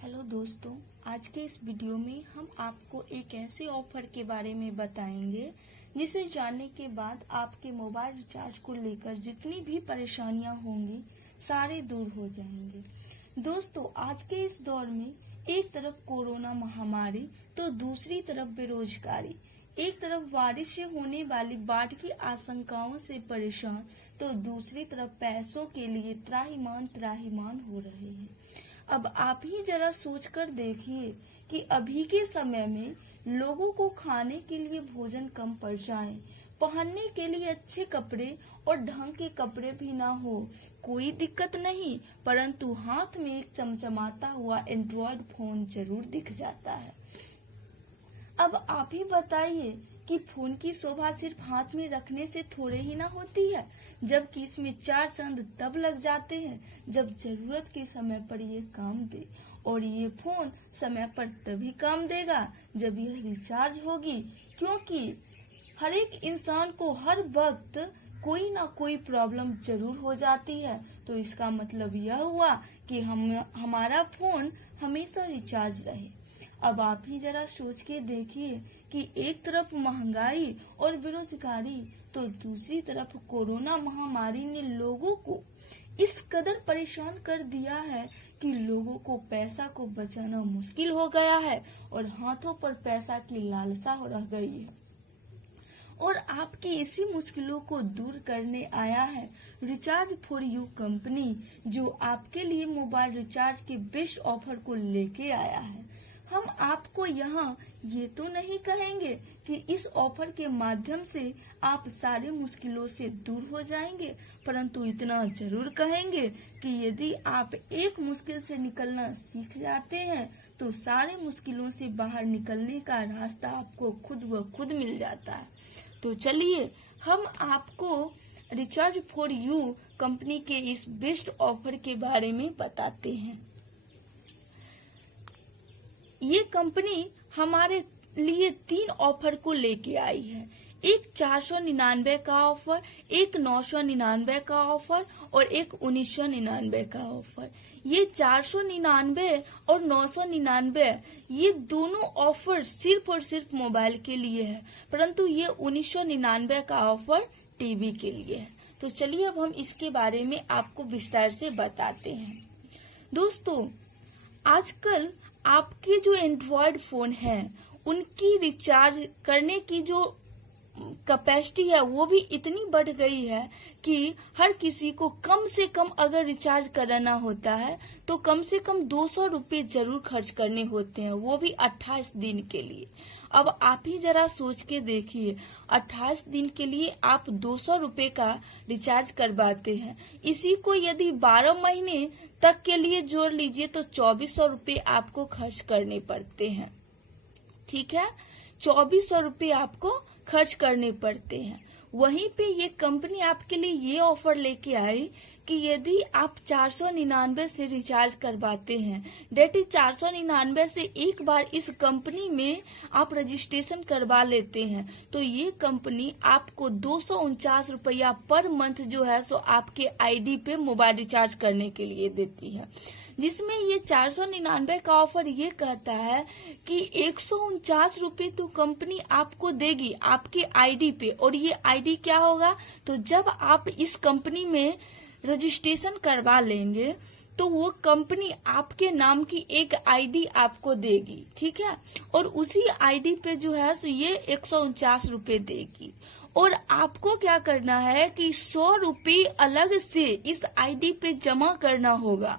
Hello दोस्तों, आज के इस वीडियो में हम आपको एक ऐसे ऑफर के बारे में बताएंगे जिसे जानने के बाद आपके मोबाइल रिचार्ज को लेकर जितनी भी परेशानियां होंगी सारे दूर हो जाएंगे। दोस्तों, आज के इस दौर में एक तरफ कोरोना महामारी तो दूसरी तरफ बेरोजगारी, एक तरफ बारिश से होने वाली बाढ़ की आशंकाओं से परेशान तो दूसरी तरफ पैसों के लिए त्राहिमाम हो रहे हैं। अब आप ही जरा सोचकर देखिए कि अभी के समय में लोगों को खाने के लिए भोजन कम पड़ जाए, पहनने के लिए अच्छे कपड़े और ढंग के कपड़े भी ना हो, कोई दिक्कत नहीं, परंतु हाथ में एक चमचमाता हुआ एंड्रॉयड फोन जरूर दिख जाता है। अब आप ही बताइए कि फोन की शोभा सिर्फ हाथ में रखने से थोड़े ही ना होती है, जबकि इसमें चार चांद तब लग जाते हैं जब जरूरत के समय पर ये काम दे। और ये फोन समय पर तभी काम देगा जब यह रिचार्ज होगी, क्योंकि हर एक इंसान को हर वक्त कोई ना कोई प्रॉब्लम जरूर हो जाती है। तो इसका मतलब यह हुआ कि हमारा फोन हमेशा रिचार्ज रहे। अब आप ही जरा सोच के देखिए कि एक तरफ महंगाई और बेरोजगारी तो दूसरी तरफ कोरोना महामारी ने लोगों को इस कदर परेशान कर दिया है कि लोगों को पैसा को बचाना मुश्किल हो गया है और हाथों पर पैसा की लालसा रह गई है। और आपकी इसी मुश्किलों को दूर करने आया है रिचार्ज फॉर यू कंपनी, जो आपके लिए मोबाइल रिचार्ज के बेस्ट ऑफर को लेके आया है। हम आपको यहाँ ये तो नहीं कहेंगे कि इस ऑफर के माध्यम से आप सारे मुश्किलों से दूर हो जाएंगे, परंतु इतना जरूर कहेंगे कि यदि आप एक मुश्किल से निकलना सीख जाते हैं तो सारे मुश्किलों से बाहर निकलने का रास्ता आपको खुद ब खुद मिल जाता है। तो चलिए हम आपको रिचार्ज फॉर यू कंपनी के इस बेस्ट ऑफर के बारे में बताते हैं। ये कंपनी हमारे लिए 3 ऑफर को लेके आई है, एक 499 का ऑफर, एक 999 का ऑफर और एक 1999 का ऑफर। ये 499 और 999 ये दोनों ऑफर सिर्फ और सिर्फ मोबाइल के लिए है, परंतु ये 1999 का ऑफर टीवी के लिए है। तो चलिए अब हम इसके बारे में आपको विस्तार से बताते हैं। दोस्तों, आजकल आपके जो एंड्रॉयड फोन है उनकी रिचार्ज करने की जो कैपेसिटी है वो भी इतनी बढ़ गई है कि हर किसी को कम से कम अगर रिचार्ज कराना होता है तो कम से कम 200 रुपये जरूर खर्च करने होते हैं, वो भी 28 दिन के लिए। अब आप ही जरा सोच के देखिए, 28 दिन के लिए आप 200 रुपये का रिचार्ज करवाते हैं, इसी को यदि 12 महीने तक के लिए जोड़ लीजिए तो 2400 रुपये आपको खर्च करने पड़ते हैं। ठीक है, 2400 रुपये आपको खर्च करने पड़ते हैं। वहीं पे ये कंपनी आपके लिए ये ऑफर लेके आई कि यदि आप 499 से रिचार्ज करवाते हैं, डेट इज 499 से एक बार इस कंपनी में आप रजिस्ट्रेशन करवा लेते हैं, तो ये कंपनी आपको 249 रुपया पर मंथ जो है सो आपके आईडी पे मोबाइल रिचार्ज करने के लिए देती है, जिसमें ये 499 का ऑफर ये कहता है कि 149 रुपये तो कंपनी आपको देगी आपके आईडी पे। और ये आईडी क्या होगा, तो जब आप इस कंपनी में रजिस्ट्रेशन करवा लेंगे तो वो कंपनी आपके नाम की एक आईडी आपको देगी, ठीक है, और उसी आईडी पे जो है सो ये 149 रुपये देगी। और आपको क्या करना है कि 100 रुपये अलग से इस आईडी पे जमा करना होगा,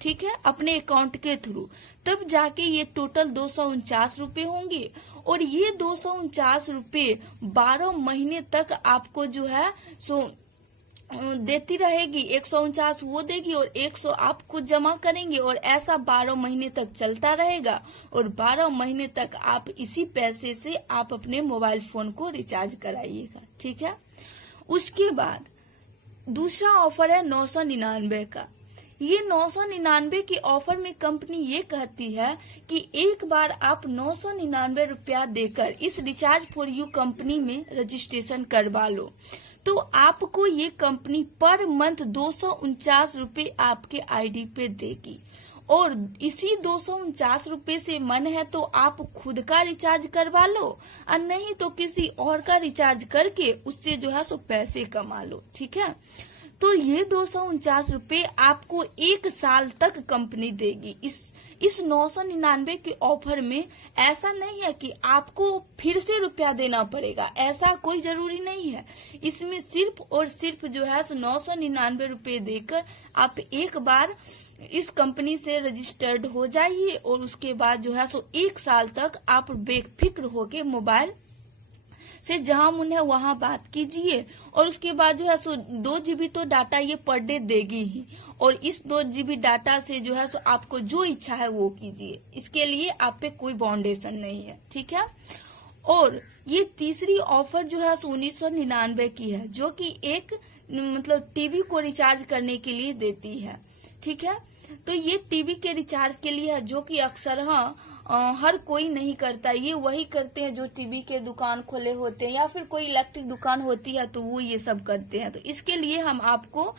ठीक है, अपने अकाउंट के थ्रू, तब जाके ये टोटल 249 रुपये होंगे। और ये 249 रुपये 12 महीने तक आपको जो है सो देती रहेगी, 149 वो देगी और 100 आपको जमा करेंगे, और ऐसा 12 महीने तक चलता रहेगा। और 12 महीने तक आप इसी पैसे से आप अपने मोबाइल फोन को रिचार्ज कराइएगा, ठीक है। उसके बाद दूसरा ऑफर है 999 का। ये 999 के ऑफर में कंपनी ये कहती है कि एक बार आप 999 रुपया देकर इस रिचार्ज फॉर यू कंपनी में रजिस्ट्रेशन करवा लो तो आपको ये कंपनी पर मंथ 249 रुपये आपके आईडी पे देगी। और इसी 249 रुपए से मन है तो आप खुद का रिचार्ज करवा लो, और नहीं तो किसी और का रिचार्ज करके उससे जो है सो पैसे कमा लो। ठीक है, तो ये 249 रुपए आपको 1 साल तक कंपनी देगी। इस 999 के ऑफर में ऐसा नहीं है कि आपको फिर से रुपया देना पड़ेगा, ऐसा कोई जरूरी नहीं है। इसमें सिर्फ और सिर्फ जो है सो 999 रुपए देकर आप एक बार इस कंपनी से रजिस्टर्ड हो जाइए, और उसके बाद जो है सो 1 साल तक आप बेफिक्र होके मोबाइल से जहां मन है वहां बात कीजिए। और उसके बाद जो है सो 2 GB तो डाटा ये पर डे देगी ही, और इस 2 GB डाटा से जो है सो आपको जो इच्छा है वो कीजिए। इसके लिए आप पे कोई बाउंडेशन नहीं है। ठीक है, और ये तीसरी ऑफर जो है सो 1999 की है, जो कि एक मतलब टीवी को रिचार्ज करने के लिए देती है। ठीक है, तो ये टीवी के रिचार्ज के लिए है, जो कि अक्सर हर कोई नहीं करता। ये वही करते हैं जो टीवी के दुकान खोले होते हैं, या फिर कोई इलेक्ट्रिक दुकान होती है तो वो ये सब करते हैं। तो इसके लिए हम आपको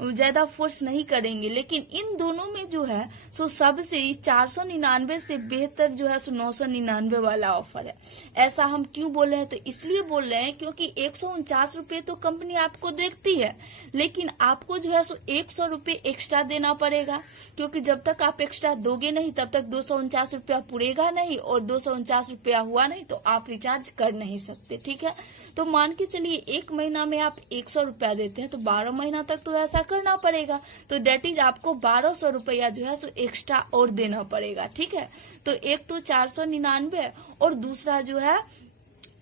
ज्यादा फोर्स नहीं करेंगे। लेकिन इन दोनों में जो है सो सबसे 499 से बेहतर जो है सो 999 वाला ऑफर है। ऐसा हम क्यों बोल रहे हैं? तो इसलिए बोल रहे हैं क्योंकि 149 रुपए तो कंपनी आपको देखती है, लेकिन आपको जो है सो 100 रुपए एक्स्ट्रा देना पड़ेगा, क्योंकि जब तक आप एक्स्ट्रा दोगे नहीं तब तक 249 रुपया पूरेगा नहीं, और 249 रुपया हुआ नहीं तो आप रिचार्ज कर नहीं सकते। ठीक है, तो मान के चलिए 1 महीना में आप 100 रुपया देते हैं, तो 12 महीना तक तो ऐसा करना पड़ेगा। तो डेट इज आपको 1200 रुपया जो है सो एक्स्ट्रा और देना पड़ेगा। ठीक है, तो एक तो 499 और दूसरा जो है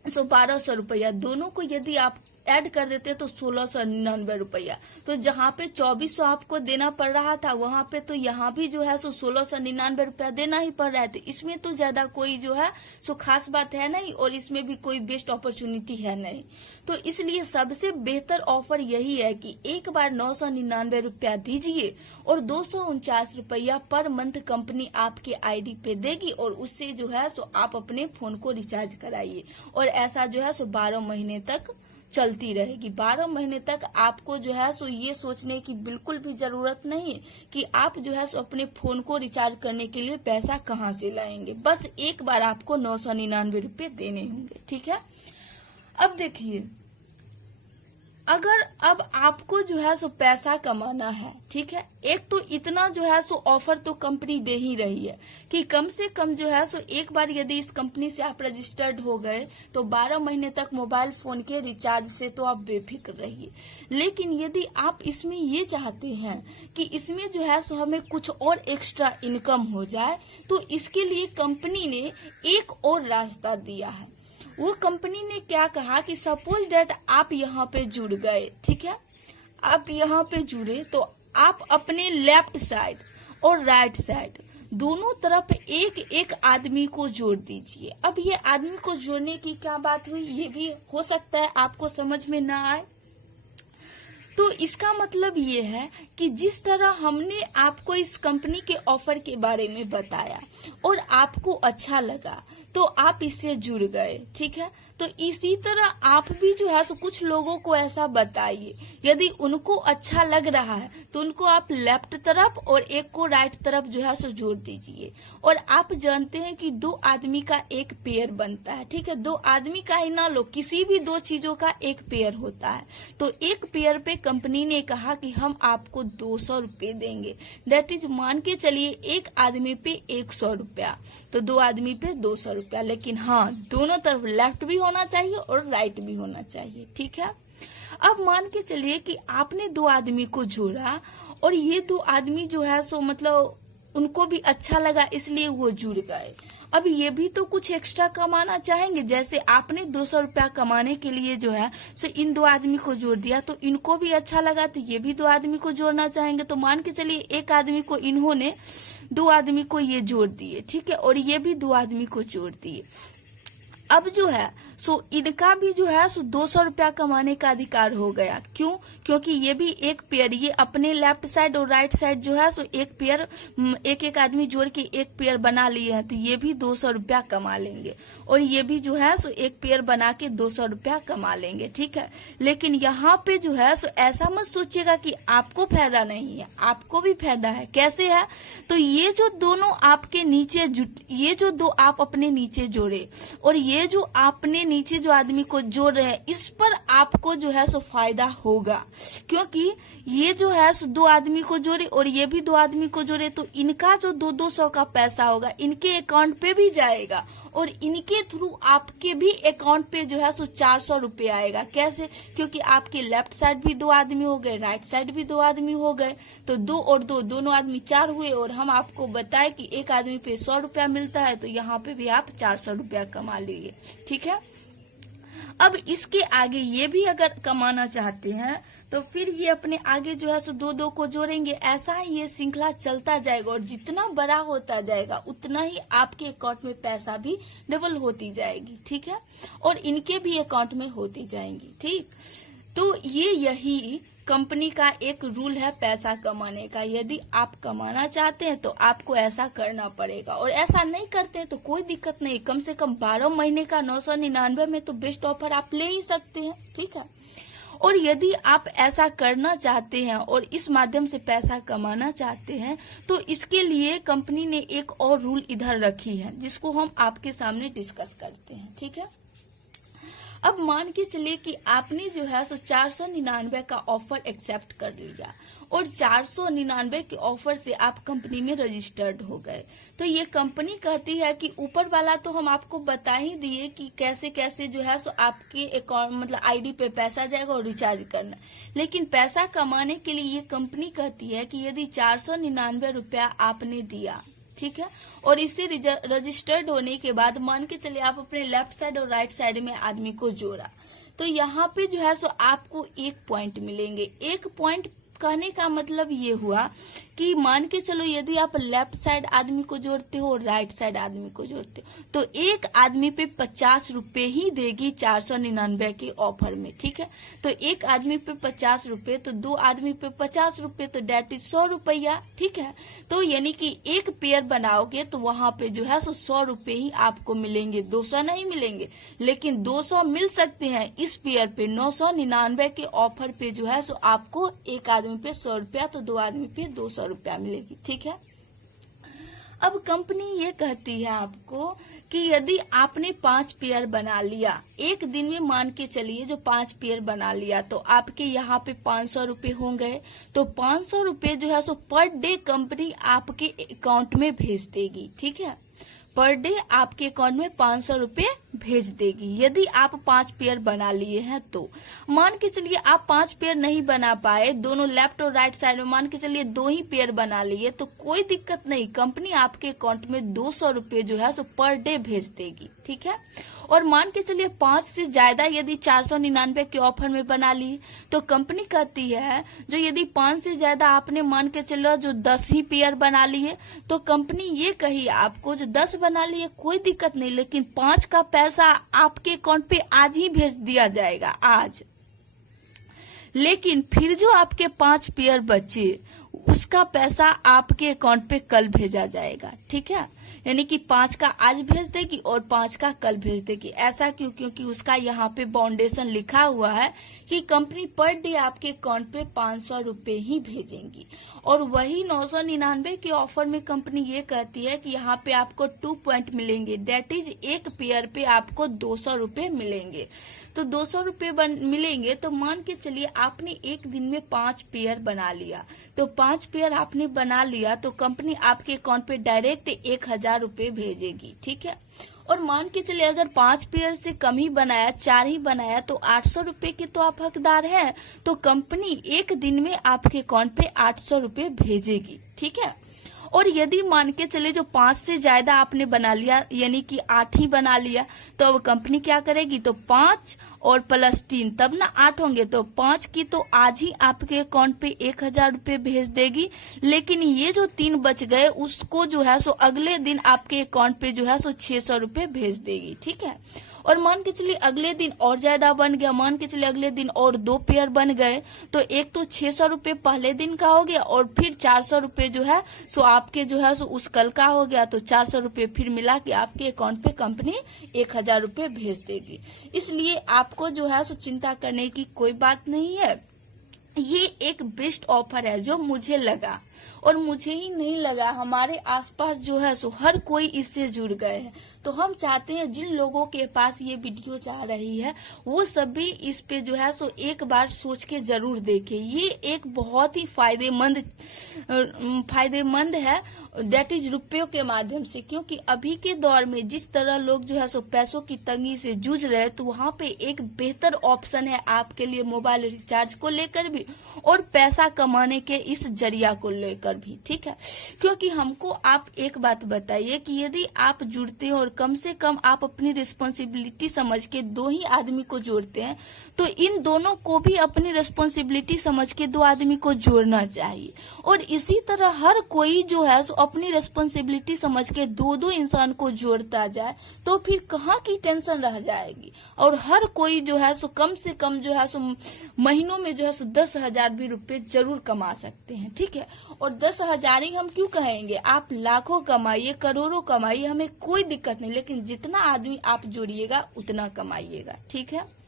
सो 1200 रुपया, दोनों को यदि आप ऐड कर देते तो 1699 रुपया। तो जहाँ पे 2400 आपको देना पड़ रहा था, वहां पे तो यहाँ भी जो है सो 1699 रुपया देना ही पड़ रहा है। तो इसमें तो ज्यादा कोई जो है सो खास बात है नहीं, और इसमें भी कोई बेस्ट अपॉर्चुनिटी है नहीं। तो इसलिए सबसे बेहतर ऑफर यही है कि एक बार 999 रुपया दीजिए, और 249 रुपया पर मंथ कंपनी आपके आईडी पे देगी, और उससे जो है सो आप अपने फोन को रिचार्ज कराइए। और ऐसा जो है सो 12 महीने तक चलती रहेगी। 12 महीने तक आपको जो है सो ये सोचने की बिल्कुल भी जरूरत नहीं कि आप जो है सो अपने फोन को रिचार्ज करने के लिए पैसा कहाँ से लाएंगे। बस एक बार आपको 999 रुपये देने होंगे। ठीक है, अब देखिए, अगर अब आपको जो है सो पैसा कमाना है, ठीक है, एक तो इतना जो है सो ऑफर तो कंपनी दे ही रही है कि कम से कम जो है सो एक बार यदि इस कंपनी से आप रजिस्टर्ड हो गए तो 12 महीने तक मोबाइल फोन के रिचार्ज से तो आप बेफिक्र रहिए। लेकिन यदि आप इसमें ये चाहते हैं कि इसमें जो है सो हमें कुछ और एक्स्ट्रा इनकम हो जाए, तो इसके लिए कंपनी ने एक और रास्ता दिया है। वो कंपनी ने क्या कहा कि सपोज डेट आप यहाँ पे जुड़ गए, ठीक है, आप यहाँ पे जुड़े तो आप अपने लेफ्ट साइड और राइट साइड दोनों तरफ एक एक आदमी को जोड़ दीजिए। अब ये आदमी को जोड़ने की क्या बात हुई, ये भी हो सकता है आपको समझ में ना आए। तो इसका मतलब ये है कि जिस तरह हमने आपको इस कंपनी के ऑफर के बारे में बताया और आपको अच्छा लगा तो आप इससे जुड़ गए, ठीक है, तो इसी तरह आप भी जो है सो कुछ लोगों को ऐसा बताइए, यदि उनको अच्छा लग रहा है तो उनको आप लेफ्ट तरफ और एक को राइट तरफ जो है सो जोड़ दीजिए। और आप जानते हैं कि 2 आदमी का एक पेयर बनता है, ठीक है, 2 आदमी का ही ना लो, किसी भी 2 चीजों का एक पेयर होता है। तो एक पेयर पे कंपनी ने कहा कि हम आपको 200 रुपये देंगे, डेट इज मान के चलिए एक आदमी पे 100 रुपया, तो 2 आदमी पे 200 रुपया। लेकिन हाँ, दोनों तरफ लेफ्ट भी होना चाहिए और राइट भी होना चाहिए, ठीक है। अब मान के चलिए कि आपने 2 आदमी को जोड़ा और ये 2 आदमी जो है सो मतलब उनको भी अच्छा लगा इसलिए वो जुड़ गए। अब ये भी तो कुछ एक्स्ट्रा कमाना चाहेंगे, जैसे आपने 200 रुपया कमाने के लिए जो है सो इन 2 आदमी को जोड़ दिया, तो इनको भी अच्छा लगा तो ये भी 2 आदमी को जोड़ना चाहेंगे। तो मान के चलिए एक आदमी को इन्होंने 2 आदमी को ये जोड़ दिए, ठीक है, और ये भी 2 आदमी को जोड़ दिए। अब जो है सो इनका भी जो है सो 200 रुपया कमाने का अधिकार हो गया। क्यों? क्योंकि ये भी एक पेयर, ये अपने लेफ्ट साइड और राइट साइड जो है सो एक पेयर, एक एक आदमी जोड़ के एक पेयर बना लिए हैं, तो ये भी 200 रुपया कमा लेंगे। और ये भी जो है सो एक पेयर बना के 200 रुपया कमा लेंगे, ठीक है। लेकिन यहाँ पे जो है सो ऐसा मत सोचिएगा कि आपको फायदा नहीं है, आपको भी फायदा है। कैसे है? तो ये जो दोनों आपके नीचे ये जो दो आप अपने नीचे जोड़े और ये जो आपने नीचे जो आदमी को जोड़ रहे हैं, इस पर आपको जो है सो फायदा होगा। क्योंकि ये जो है सो 2 आदमी को जोड़े और ये भी 2 आदमी को जोड़े, तो इनका जो 200 का पैसा होगा इनके अकाउंट पे भी जाएगा और इनके थ्रू आपके भी अकाउंट पे जो है सो 400 रुपये आएगा। कैसे? क्योंकि आपके लेफ्ट साइड भी 2 आदमी हो गए, राइट साइड भी 2 आदमी हो गए, तो 2 और 2 दोनों आदमी 4 हुए। और हम आपको बताए कि एक आदमी पे 100 रुपया मिलता है, तो यहाँ पे भी आप 400 रुपया कमा लीजिए, ठीक है। अब इसके आगे ये भी अगर कमाना चाहते हैं तो फिर ये अपने आगे जो है सो 2-2 को जोड़ेंगे। ऐसा ही ये श्रृंखला चलता जाएगा और जितना बड़ा होता जाएगा उतना ही आपके अकाउंट में पैसा भी डबल होती जाएगी, ठीक है। और इनके भी अकाउंट में होती जाएंगी, ठीक। तो यही कंपनी का एक रूल है पैसा कमाने का। यदि आप कमाना चाहते हैं तो आपको ऐसा करना पड़ेगा, और ऐसा नहीं करते हैं तो कोई दिक्कत नहीं। कम से कम 12 महीने का 999 में तो बेस्ट ऑफर आप ले ही सकते हैं, ठीक है। और यदि आप ऐसा करना चाहते हैं और इस माध्यम से पैसा कमाना चाहते हैं तो इसके लिए कंपनी ने एक और रूल इधर रखी है, जिसको हम आपके सामने डिस्कस करते हैं, ठीक है। अब मान के चलिए कि आपने जो है सो 499 का ऑफर एक्सेप्ट कर लिया और 499 के ऑफर से आप कंपनी में रजिस्टर्ड हो गए। तो ये कंपनी कहती है कि ऊपर वाला तो हम आपको बता ही दिए कि कैसे कैसे जो है सो आपके अकाउंट मतलब आईडी पे पैसा जाएगा और रिचार्ज करना, लेकिन पैसा कमाने के लिए ये कंपनी कहती है कि यदि 499 रुपया आपने दिया, ठीक है, और इसे रजिस्टर्ड होने के बाद मान के चलिए आप अपने लेफ्ट साइड और राइट साइड में आदमी को जोड़ा, तो यहाँ पे जो है सो आपको 1 पॉइंट मिलेंगे। 1 पॉइंट कहने का मतलब ये हुआ कि मान के चलो यदि आप लेफ्ट साइड आदमी को जोड़ते हो और राइट साइड आदमी को जोड़ते हो तो एक आदमी पे 50 रुपए ही देगी 499 के ऑफर में, ठीक है। तो एक आदमी पे 50 रुपए, तो 2 आदमी पे 50 रुपए, तो डेट इज 100 रुपया, ठीक है। तो यानी कि एक पेयर बनाओगे तो वहां पे जो है सो 100 रुपए ही आपको मिलेंगे, 200 नहीं मिलेंगे। लेकिन 200 मिल सकते हैं इस पेयर पे। 999 के ऑफर पे जो है सो आपको एक आदमी पे 100 रुपया तो 2 आदमी पे 200 रुपया मिलेगी, ठीक है। अब कंपनी ये कहती है आपको कि यदि आपने 5 पेयर बना लिया एक दिन में, मान के चलिए जो 5 पेयर बना लिया तो आपके यहाँ पे 500 रुपए हो गए, तो 500 रुपए जो है सो पर डे कंपनी आपके अकाउंट में भेज देगी, ठीक है। पर डे आपके अकाउंट में 500 रुपए भेज देगी यदि आप 5 पेयर बना लिए हैं। तो मान के चलिए आप 5 पेयर नहीं बना पाए, दोनों लेफ्ट और राइट साइड में मान के चलिए 2 ही पेयर बना लिए, तो कोई दिक्कत नहीं, कंपनी आपके अकाउंट में 200 रुपए जो है सो पर डे भेज देगी, ठीक है। और मान के चलिए 5 से ज्यादा यदि 499 के ऑफर में बना ली तो कंपनी कहती है जो यदि 5 से ज्यादा आपने मान के चलो जो 10 ही पेयर बना लिए, तो कंपनी ये कही आपको जो 10 बना लिए कोई दिक्कत नहीं, लेकिन 5 का पैसा आपके अकाउंट पे आज ही भेज दिया जाएगा आज। लेकिन फिर जो आपके 5 पेयर बचे उसका पैसा आपके अकाउंट पे कल भेजा जाएगा, ठीक है। यानी कि 5 का आज भेज देगी और 5 का कल भेज देगी। ऐसा क्यों? क्योंकि उसका यहाँ पे बाउंडेशन लिखा हुआ है कि कंपनी पर डे आपके अकाउंट पे 500 रुपए ही भेजेंगी। और वही 999 के ऑफर में कंपनी ये कहती है कि यहाँ पे आपको 2 पॉइंट मिलेंगे, डेट इज एक पेयर पे आपको 200 रुपए मिलेंगे। तो 200 रुपए मिलेंगे, तो मान के चलिए आपने एक दिन में 5 पेयर बना लिया, तो 5 पेयर आपने बना लिया तो कंपनी आपके अकाउंट पे डायरेक्ट 1000 रुपए भेजेगी, ठीक है। और मान के चलिए अगर 5 पेयर से कम ही बनाया, 4 ही बनाया, तो 800 रुपए के तो आप हकदार हैं, तो कंपनी एक दिन में आपके अकाउंट पे 800 रुपए भेजेगी, ठीक है। और यदि मान के चले जो 5 से ज्यादा आपने बना लिया यानी कि 8 ही बना लिया, तो अब कंपनी क्या करेगी, तो 5 और प्लस 3 तब ना 8 होंगे, तो 5 की तो आज ही आपके अकाउंट पे 1000 रुपए भेज देगी। लेकिन ये जो 3 बच गए उसको जो है सो अगले दिन आपके अकाउंट पे जो है सो 600 रुपए भेज देगी, ठीक है। और मान के चलिए अगले दिन और ज्यादा बन गया, मान के चलिए अगले दिन और 2 पेयर बन गए, तो एक तो 600 रुपये पहले दिन का हो गया और फिर 400 रुपये जो है सो आपके जो है सो उस कल का हो गया, तो 400 रुपये फिर मिला के आपके अकाउंट पे कंपनी 1000 रुपये भेज देगी। इसलिए आपको जो है सो चिंता करने की कोई बात नहीं है। ये एक बेस्ट ऑफर है जो मुझे लगा, और मुझे ही नहीं लगा, हमारे आसपास जो है सो हर कोई इससे जुड़ गए हैं। तो हम चाहते हैं जिन लोगों के पास ये वीडियो जा रही है वो सभी इस पे जो है सो एक बार सोच के जरूर देखें। ये एक बहुत ही फायदेमंद है, दैट इज रुपयों के माध्यम से, क्योंकि अभी के दौर में जिस तरह लोग जो है सो पैसों की तंगी से जूझ रहे हैं, तो वहाँ पे एक बेहतर ऑप्शन है आपके लिए मोबाइल रिचार्ज को लेकर भी और पैसा कमाने के इस जरिया को लेकर भी, ठीक है। क्योंकि हमको आप एक बात बताइए कि यदि आप जुड़ते हो और कम से कम आप अपनी रिस्पॉन्सिबिलिटी समझ के 2 ही आदमी को जोड़ते हैं, तो इन दोनों को भी अपनी रिस्पॉन्सिबिलिटी समझ के 2 आदमी को जोड़ना चाहिए। और इसी तरह हर कोई जो है सो अपनी रिस्पॉन्सिबिलिटी समझ के 2-2 इंसान को जोड़ता जाए तो फिर कहाँ की टेंशन रह जाएगी। और हर कोई जो है सो कम से कम जो है सो महीनों में जो है सो 10,000 भी रुपए जरूर कमा सकते हैं, ठीक है। और 10,000 ही हम क्यों कहेंगे, आप लाखों कमाइए, करोड़ों कमाइए, हमें कोई दिक्कत नहीं, लेकिन जितना आदमी आप जोड़िएगा उतना कमाइएगा, ठीक है।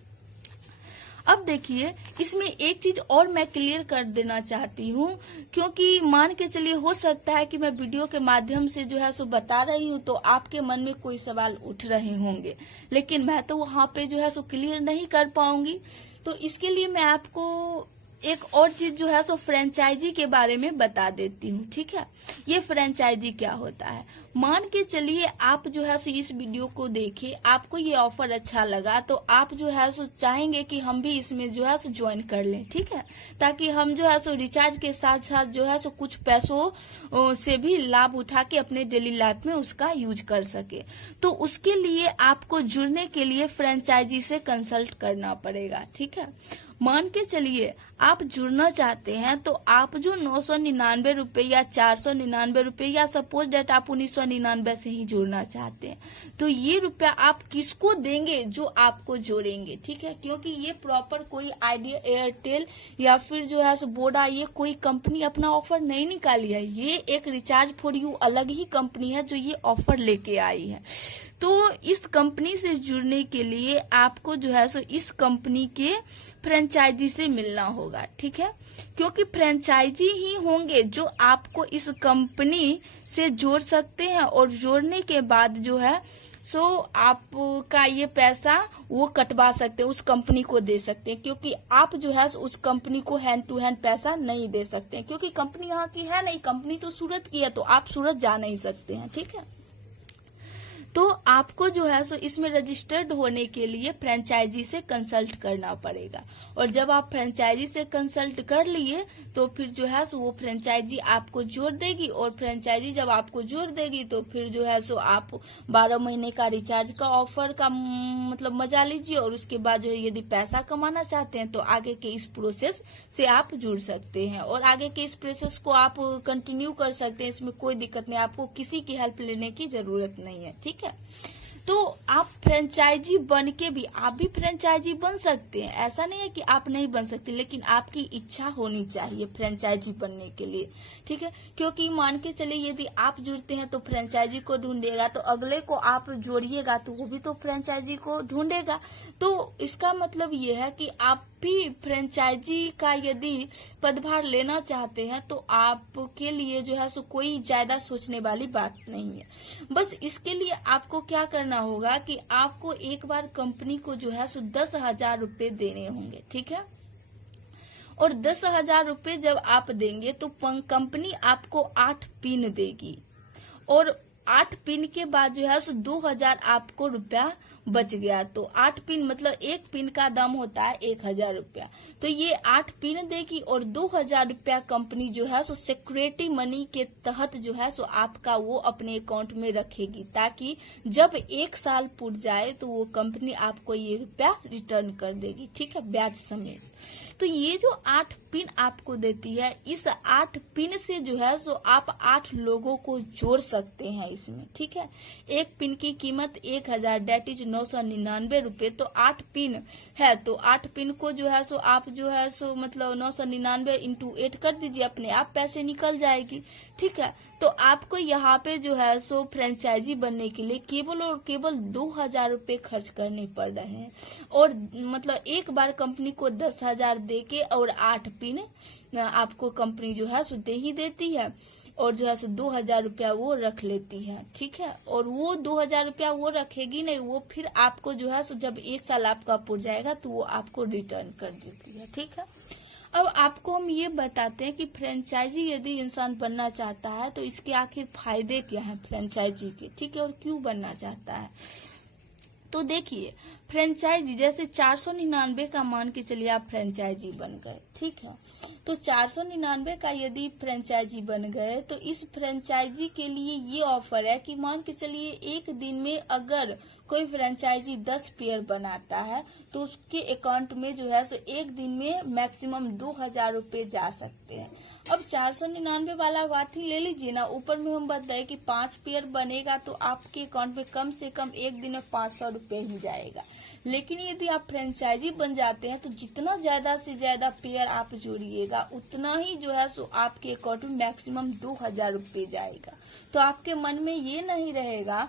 अब देखिए इसमें एक चीज और मैं क्लियर कर देना चाहती हूँ, क्योंकि मान के चलिए हो सकता है कि मैं वीडियो के माध्यम से जो है सो बता रही हूँ तो आपके मन में कोई सवाल उठ रहे होंगे, लेकिन मैं तो वहाँ पे जो है सो क्लियर नहीं कर पाऊंगी। तो इसके लिए मैं आपको एक और चीज जो है सो फ्रेंचाइजी के बारे में बता देती हूँ, ठीक है। ये फ्रेंचाइजी क्या होता है, मान के चलिए आप जो है सो इस वीडियो को देखे, आपको ये ऑफर अच्छा लगा तो आप जो है सो चाहेंगे कि हम भी इसमें जो है सो ज्वाइन कर लें, ठीक है, ताकि हम जो है सो रिचार्ज के साथ साथ जो है सो कुछ पैसों से भी लाभ उठा के अपने डेली लाइफ में उसका यूज कर सके। तो उसके लिए आपको जुड़ने के लिए फ्रेंचाइजी से कंसल्ट करना पड़ेगा, ठीक है। मान के चलिए आप जुड़ना चाहते हैं तो आप जो 999 रुपये या 499 रुपये या सपोज डेट आप 1999 से ही जुड़ना चाहते हैं, तो ये रुपया आप किसको देंगे, जो आपको जोड़ेंगे, ठीक है। क्योंकि ये प्रॉपर कोई आइडिया, एयरटेल या फिर जो है सो वोडा, ये कोई कंपनी अपना ऑफर नहीं निकाली है, ये एक रिचार्ज फॉर यू अलग ही कंपनी है जो ये ऑफर लेके आई है। तो इस कंपनी से जुड़ने के लिए आपको जो है सो इस कंपनी के फ्रेंचाइजी से मिलना होगा, ठीक है, क्योंकि फ्रेंचाइजी ही होंगे जो आपको इस कंपनी से जोड़ सकते हैं और जोड़ने के बाद जो है सो आपका ये पैसा वो कटवा सकते हैं, उस कंपनी को दे सकते हैं, क्योंकि आप जो है उस कंपनी को हैंड टू हैंड पैसा नहीं दे सकते हैं, क्योंकि कंपनी यहाँ की है नहीं, कंपनी तो सूरत की है, तो आप सूरत जा नहीं सकते हैं, ठीक है। तो आपको जो है सो इसमें रजिस्टर्ड होने के लिए फ्रेंचाइजी से कंसल्ट करना पड़ेगा, और जब आप फ्रेंचाइजी से कंसल्ट कर लिए तो फिर जो है सो वो फ्रेंचाइजी आपको जोड़ देगी, और फ्रेंचाइजी जब आपको जोड़ देगी तो फिर जो है सो आप 12 महीने का रिचार्ज का ऑफर का मतलब मजा लीजिए, और उसके बाद जो है यदि पैसा कमाना चाहते हैं तो आगे के इस प्रोसेस से आप जुड़ सकते हैं, और आगे के इस प्रोसेस को आप कंटिन्यू कर सकते हैं, इसमें कोई दिक्कत नहीं, आपको किसी की हेल्प लेने की जरूरत नहीं है, ठीक है। तो आप फ्रेंचाइजी बन के भी आप भी फ्रेंचाइजी बन सकते हैं, ऐसा नहीं है कि आप नहीं बन सकते, लेकिन आपकी इच्छा होनी चाहिए फ्रेंचाइजी बनने के लिए, ठीक है। क्योंकि मान के चलिए यदि आप जुड़ते हैं तो फ्रेंचाइजी को ढूंढेगा, तो अगले को आप जोड़िएगा तो वो भी तो फ्रेंचाइजी को ढूंढेगा। तो इसका मतलब ये है कि आप भी फ्रेंचाइजी का यदि पदभार लेना चाहते हैं तो आपके लिए जो है सो कोई ज्यादा सोचने वाली बात नहीं है। बस इसके लिए आपको क्या करना होगा कि आपको एक बार कंपनी को जो है सो 10,000 रुपये देने होंगे, ठीक है। और 10,000 रुपये जब आप देंगे तो कंपनी आपको 8 पिन देगी, और 8 पिन के बाद जो है सो 2,000 आपको रुपया बच गया। तो 8 पिन मतलब एक पिन का दाम होता है 1,000 रुपया, तो ये 8 पिन देगी और 2,000 रुपया कंपनी जो है सो सिक्योरिटी मनी के तहत जो है सो आपका वो अपने अकाउंट में रखेगी, ताकि जब 1 साल पूरा जाए तो वो कंपनी आपको ये रुपया रिटर्न कर देगी, ठीक है, ब्याज समेत। तो ये जो 8 पिन आपको देती है, इस 8 पिन से जो है सो आप 8 लोगों को जोड़ सकते हैं इसमें, ठीक है। एक पिन की कीमत 1000, डेट इज 999 रुपए। तो 8 पिन है, तो 8 पिन को जो है सो आप जो है सो मतलब 999 इंटू 8 कर दीजिए, अपने आप पैसे निकल जाएगी, ठीक है। तो आपको यहाँ पे जो है सो फ्रेंचाइजी बनने के लिए केवल और केवल 2000 रुपये खर्च करने पड़ रहे हैं, और मतलब एक बार कंपनी को 10,000 दे के और 8 पिन आपको कंपनी जो है सो दे ही देती है, और जो है सो 2000 रुपया वो रख लेती है, ठीक है। और वो 2000 रुपया वो रखेगी नहीं, वो फिर आपको जो है सो जब 1 साल आपका पूरा जाएगा तो वो आपको रिटर्न कर देती है, ठीक है। अब आपको हम ये बताते हैं कि फ्रेंचाइजी यदि इंसान बनना चाहता है तो इसके आखिर फायदे क्या हैं फ्रेंचाइजी के, ठीक है, और क्यों बनना चाहता है। तो देखिए, फ्रेंचाइजी जैसे 499 का मान के चलिए आप फ्रेंचाइजी बन गए, ठीक है। तो 499 का यदि फ्रेंचाइजी बन गए तो इस फ्रेंचाइजी के लिए ये ऑफर है कि मान के चलिए एक दिन में अगर कोई फ्रेंचाइजी 10 पेयर बनाता है तो उसके अकाउंट में जो है सो एक दिन में मैक्सिमम 2000 रुपये जा सकते हैं। अब 499 वाला बात ही ले लीजिए ना, ऊपर में हम बताए कि 5 पेयर बनेगा तो आपके अकाउंट में कम से कम एक दिन में 500 रुपये ही जाएगा। लेकिन यदि आप फ्रेंचाइजी बन जाते हैं तो जितना ज्यादा से ज्यादा पेयर आप जोड़िएगा उतना ही जो है सो आपके अकाउंट में मैक्सिमम 2000 रुपये जाएगा। तो आपके मन में ये नहीं रहेगा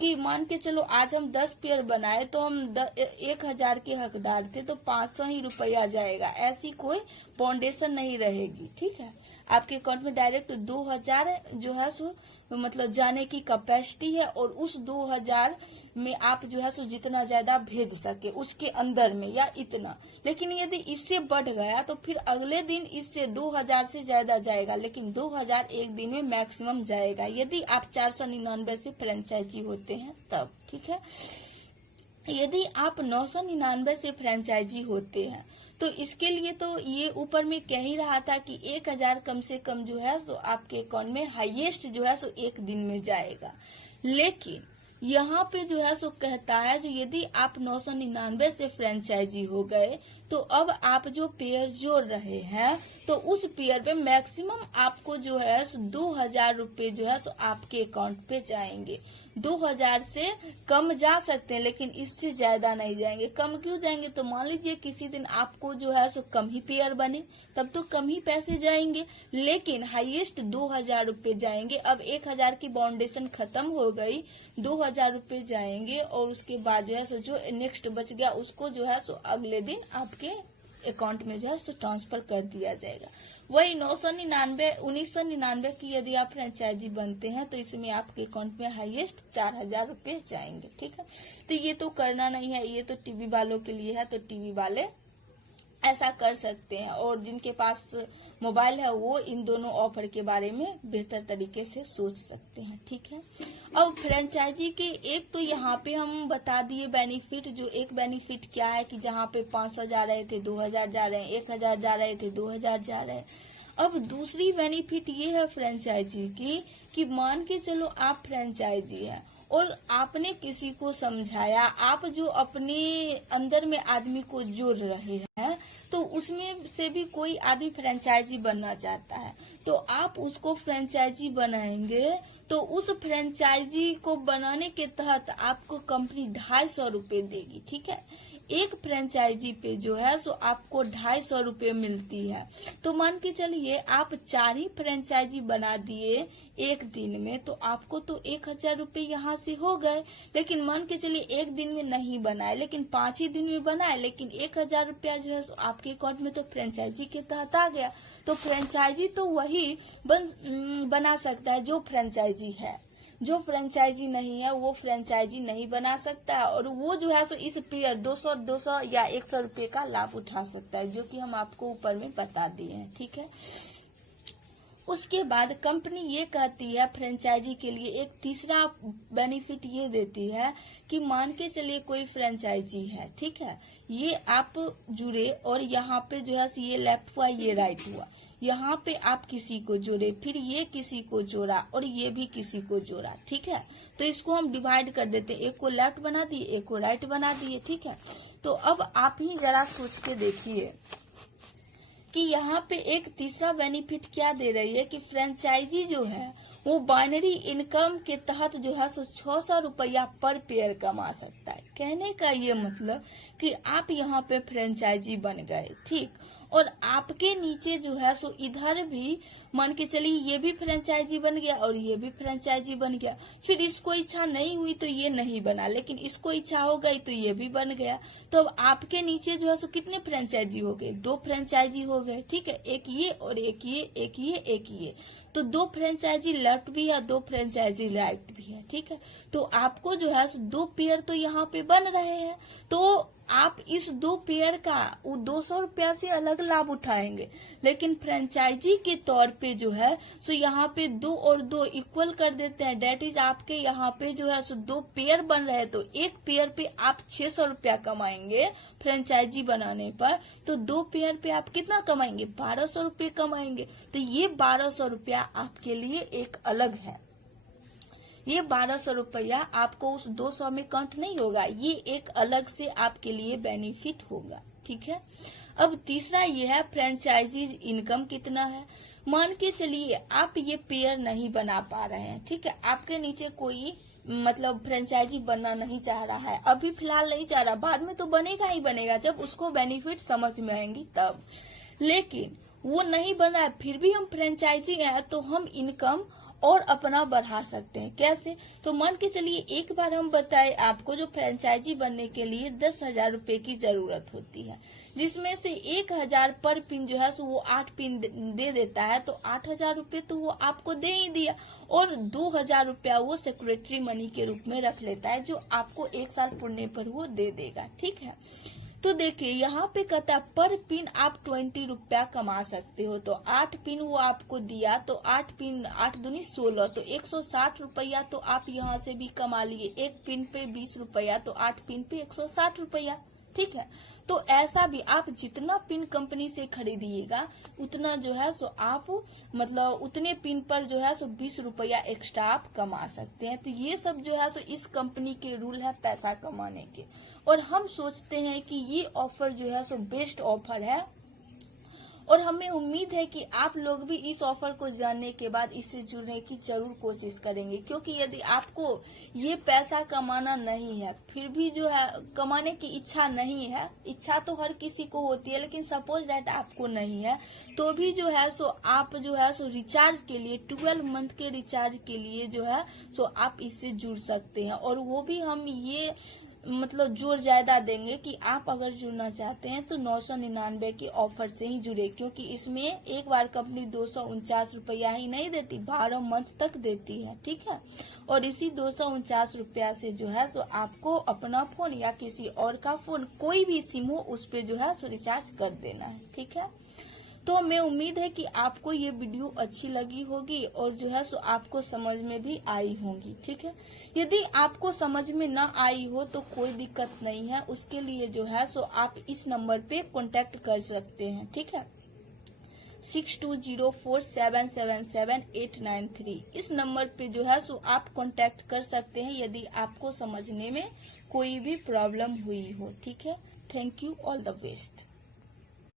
कि मान के चलो आज हम 10 पेयर बनाए तो हम 1000 के हकदार थे तो 500 ही रुपया जाएगा, ऐसी कोई फाउंडेशन नहीं रहेगी, ठीक है। आपके अकाउंट में डायरेक्ट 2000 जो है सो मतलब जाने की कैपेसिटी है, और उस 2000 में आप जो है सो जितना ज्यादा भेज सके उसके अंदर में या इतना। लेकिन यदि इससे बढ़ गया तो फिर अगले दिन इससे 2000 से ज्यादा जाएगा, लेकिन 2000 एक दिन में मैक्सिमम जाएगा यदि आप 499 से फ्रेंचाइजी होते हैं तब, ठीक है। यदि आप 999 से फ्रेंचाइजी होते हैं तो इसके लिए तो ये ऊपर में कह ही रहा था कि 1000 कम से कम जो है सो आपके अकाउंट में हाईएस्ट जो है सो एक दिन में जाएगा। लेकिन यहाँ पे जो है सो कहता है जो यदि आप 999 से फ्रेंचाइजी हो गए तो अब आप जो पेयर जोड़ रहे हैं तो उस पेयर पे मैक्सिमम आपको जो है सो 2000 रुपये जो है सो आपके अकाउंट पे जाएंगे। 2000 से कम जा सकते हैं लेकिन इससे ज्यादा नहीं जाएंगे। कम क्यों जाएंगे, तो मान लीजिए किसी दिन आपको जो है सो कम ही पेयर बने तब तो कम ही पैसे जाएंगे, लेकिन हाईएस्ट 2000 रुपये जाएंगे। अब 1000 की बाउंडेशन खत्म हो गई, 2000 रुपये जाएंगे, और उसके बाद जो है सो जो नेक्स्ट बच गया उसको जो है सो अगले दिन आपके अकाउंट में जो है सो ट्रांसफर कर दिया जाएगा। वही 1999 की यदि आप फ्रेंचाइजी बनते हैं तो इसमें आपके अकाउंट में हाईएस्ट 4000 रुपये जाएंगे, ठीक है। तो ये तो करना नहीं है, ये तो टीवी वालों के लिए है, तो टीवी वाले ऐसा कर सकते हैं, और जिनके पास मोबाइल है वो इन दोनों ऑफर के बारे में बेहतर तरीके से सोच सकते हैं, ठीक है। अब फ्रेंचाइजी के एक तो यहाँ पे हम बता दिए बेनिफिट। जो एक बेनिफिट क्या है कि जहाँ पे 500 जा रहे थे 2000 जा रहे हैं, 1000 जा रहे थे 2000 जा रहे हैं। अब दूसरी बेनिफिट ये है फ्रेंचाइजी की कि मान के चलो आप फ्रेंचाइजी है और आपने किसी को समझाया, आप जो अपने अंदर में आदमी को जोड़ रहे हैं तो उसमें से भी कोई आदमी फ्रेंचाइजी बनना चाहता है तो आप उसको फ्रेंचाइजी बनाएंगे तो उस फ्रेंचाइजी को बनाने के तहत आपको कंपनी 250 रुपये देगी, ठीक है। एक फ्रेंचाइजी पे जो है सो आपको 250 रुपये मिलती है। तो मान के चलिए आप 4 ही फ्रेंचाइजी बना दिए एक दिन में तो आपको तो 1000 रुपये यहाँ से हो गए। लेकिन मान के चलिए एक दिन में नहीं बनाए लेकिन 5 ही दिन में बनाए, लेकिन 1000 रुपया जो है सो आपके अकाउंट में तो फ्रेंचाइजी के तहत आ गया। तो फ्रेंचाइजी तो वही बना सकता है जो फ्रेंचाइजी है, जो फ्रेंचाइजी नहीं है वो फ्रेंचाइजी नहीं बना सकता है, और वो जो है सो इस पेयर 200 या 100 रुपये का लाभ उठा सकता है, जो कि हम आपको ऊपर में बता दिए हैं, ठीक है। उसके बाद कंपनी ये कहती है फ्रेंचाइजी के लिए एक तीसरा बेनिफिट ये देती है कि मान के चलिए कोई फ्रेंचाइजी है, ठीक है, ये आप जुड़े और यहाँ पे जो है ये लेफ्ट हुआ ये राइट हुआ, यहाँ पे आप किसी को जोड़े, फिर ये किसी को जोड़ा और ये भी किसी को जोड़ा, ठीक है। तो इसको हम डिवाइड कर देते हैं, एक को लेफ्ट बना दिए एक को राइट बना दिए, ठीक है। तो अब आप ही जरा सोच के देखिए कि यहाँ पे एक तीसरा बेनिफिट क्या दे रही है कि फ्रेंचाइजी जो है वो बाइनरी इनकम के तहत जो है 600 रुपया पर पेयर कमा सकता है। कहने का ये मतलब कि आप यहाँ पे फ्रेंचाइजी बन गए, ठीक, और आपके नीचे जो है सो इधर भी मान के चलिए ये भी फ्रेंचाइजी बन गया और ये भी फ्रेंचाइजी बन गया। फिर इसको इच्छा नहीं हुई तो ये नहीं बना, लेकिन इसको इच्छा हो गई तो ये भी बन गया। तो अब आपके नीचे जो है सो कितने फ्रेंचाइजी हो गए? 2 फ्रेंचाइजी हो गए, ठीक है, एक ये और एक ये, एक ये एक ये। तो 2 फ्रेंचाइजी लेफ्ट भी है, 2 फ्रेंचाइजी राइट भी है, ठीक है। तो आपको जो है 2 पेयर तो यहाँ पे बन रहे हैं। तो आप इस 2 पेयर का 200 रुपया से अलग लाभ उठाएंगे, लेकिन फ्रेंचाइजी के तौर पे जो है सो यहाँ पे 2 और 2 इक्वल कर देते हैं। डेट इज आपके यहाँ पे जो है सो 2 पेयर बन रहे हैं, तो एक पेयर पे आप 600 रुपया कमाएंगे फ्रेंचाइजी बनाने पर। तो 2 पेयर पे आप कितना कमाएंगे? 1200 रुपये कमाएंगे। तो ये 1200 रुपया आपके लिए एक अलग है। ये 1200 रुपया आपको उस 200 में काउंट नहीं होगा, ये एक अलग से आपके लिए बेनिफिट होगा, ठीक है। अब तीसरा ये है फ्रेंचाइजी इनकम कितना है। मान के चलिए आप ये पेयर नहीं बना पा रहे हैं, ठीक है, आपके नीचे कोई मतलब फ्रेंचाइजी बनना नहीं चाह रहा है, अभी फिलहाल नहीं चाह रहा, बाद में तो बनेगा ही बनेगा जब उसको बेनिफिट समझ में आएंगी तब। लेकिन वो नहीं बन रहा है, फिर भी हम फ्रेंचाइजी है तो हम इनकम और अपना बढ़ा सकते हैं। कैसे? तो मान के चलिए एक बार हम बताए आपको जो फ्रेंचाइजी बनने के लिए 10,000 रुपए की जरूरत होती है, जिसमें से 1,000 पर पिन जो है सो वो 8 पिन दे देता है, तो 8,000 रुपये तो वो आपको दे ही दिया, और 2,000 रुपया वो सेक्रेटरी मनी के रूप में रख लेता है, जो आपको 1 साल पुरने पर वो दे देगा, ठीक है। तो देखिए यहाँ पे कहता है पर पिन आप 20 रुपया कमा सकते हो। तो 8 पिन वो आपको दिया, तो 8 पिन 8 दूनी 16, तो 160 रुपया तो आप यहाँ से भी कमा लिए। एक पिन पे 20 रुपया, तो 8 पिन पे 160 रुपया, ठीक है। तो ऐसा भी आप जितना पिन कंपनी से खरीदिएगा उतना जो है सो आप मतलब उतने पिन पर जो है सो 20 रुपया एक्स्ट्रा आप कमा सकते हैं। तो ये सब जो है सो इस कंपनी के रूल है पैसा कमाने के, और हम सोचते हैं कि ये ऑफर जो है सो बेस्ट ऑफर है, और हमें उम्मीद है कि आप लोग भी इस ऑफर को जानने के बाद इससे जुड़ने की जरूर कोशिश करेंगे। क्योंकि यदि आपको ये पैसा कमाना नहीं है, फिर भी जो है कमाने की इच्छा नहीं है, इच्छा तो हर किसी को होती है, लेकिन सपोज दैट आपको नहीं है, तो भी जो है सो आप जो है सो रिचार्ज के लिए 12 मंथ के रिचार्ज के लिए जो है सो आप इससे जुड़ सकते हैं। और वो भी हम ये मतलब जोर ज्यादा देंगे कि आप अगर जुड़ना चाहते हैं तो 999 के ऑफर से ही जुड़े, क्योंकि इसमें एक बार कंपनी 249 रुपया ही नहीं देती, 12 मंथ तक देती है, ठीक है। और इसी 249 रुपया से जो है सो आपको अपना फोन या किसी और का फोन कोई भी सिम हो उस पे जो है सो रिचार्ज कर देना है, ठीक है। तो हमें उम्मीद है कि आपको ये वीडियो अच्छी लगी होगी और जो है सो आपको समझ में भी आई होगी, ठीक है। यदि आपको समझ में ना आई हो तो कोई दिक्कत नहीं है, उसके लिए जो है सो आप इस नंबर पे कांटेक्ट कर सकते हैं, ठीक है। 6204777893 इस नंबर पे जो है सो आप कांटेक्ट कर सकते हैं यदि आपको समझने में कोई भी प्रॉब्लम हुई हो, ठीक है। Thank you, all the best.